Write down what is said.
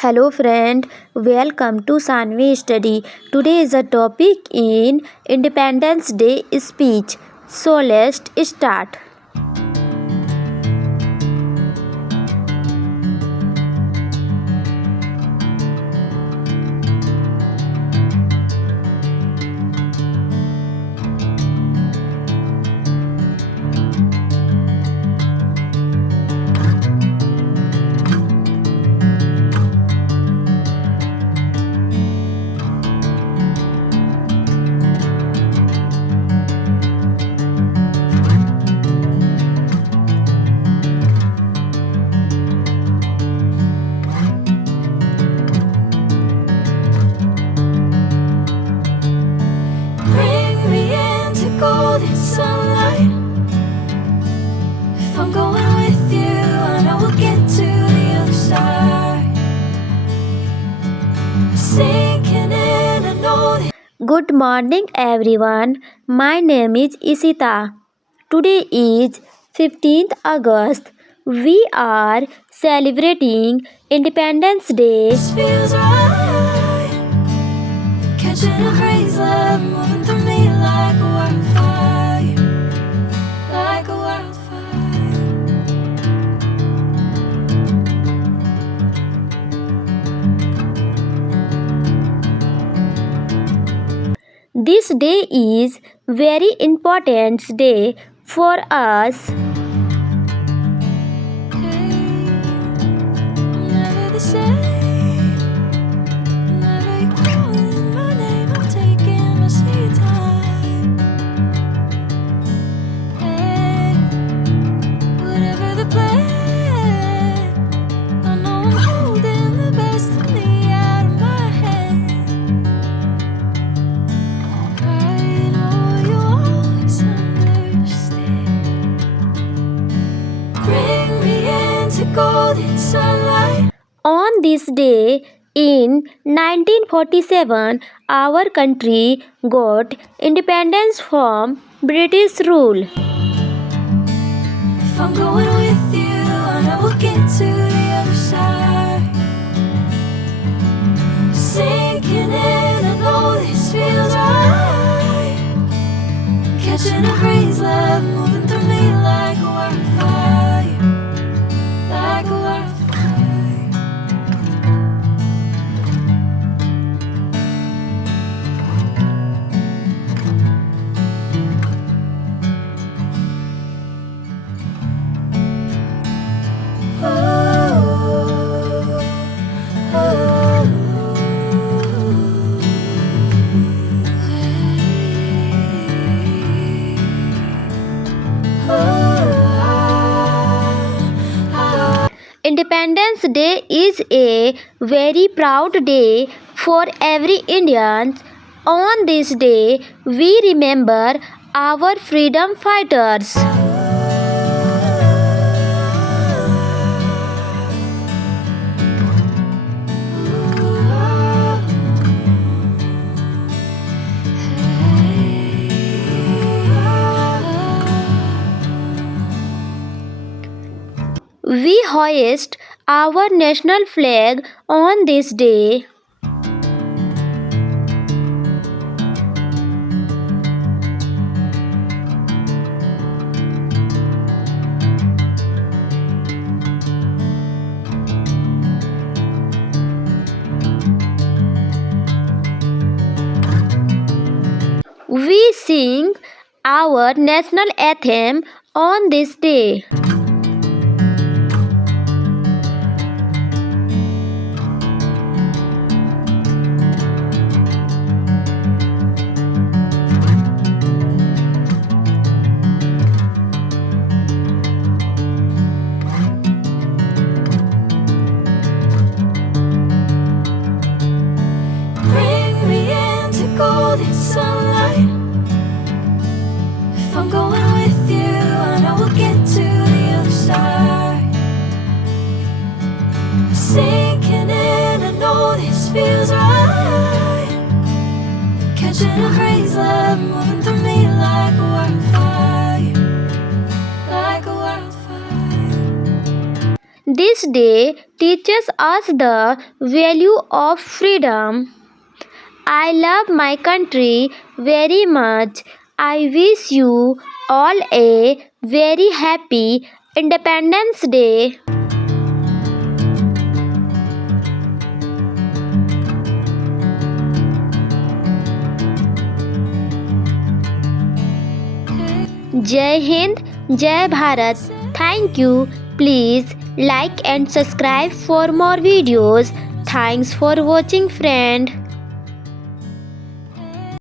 Hello friend, welcome to saanvistudy. Today is a topic in Independence Day speech. So let's start. Bring me into golden sunlight. If I'm going with you, I know we'll get to the other side. Sinking in, I know that. Good morning everyone. My name is Isita. Today is 15th August. We are celebrating Independence Day. This feels right. Catching a breeze, love moving through me like a wildfire. Like a wildfire. This day is very important day for us. Hey, I'm never the same. Whenever you're calling my name, I'm taking my sweet time. Hey, whatever the plan, I know I'm holding the best of me out of my hand. I know you always understand. Bring me into golden sunlight. On this day in 1947, our country got independence from British rule. If I'm going with you, I know we'll get to the other side. Sinking in, I know this feels right. Catching a breeze, love moving through me like a wildfire. Like a wildfire. Independence Day is a very proud day for every Indian. On this day, we remember our freedom fighters. We hoist our national flag on this day. We sing our national anthem on this day. Bring me into golden sunlight. If I'm going with you, I know we'll get to the other side. Sinking in, I know this feels right. Catching a breeze, love moving through me like a wildfire. Like a wildfire. This day teaches us the value of freedom. I love my country very much. I wish you all a very happy Independence Day. Jai Hind, Jai Bharat. Thank you. Please like and subscribe for more videos. Thanks for watching, friend.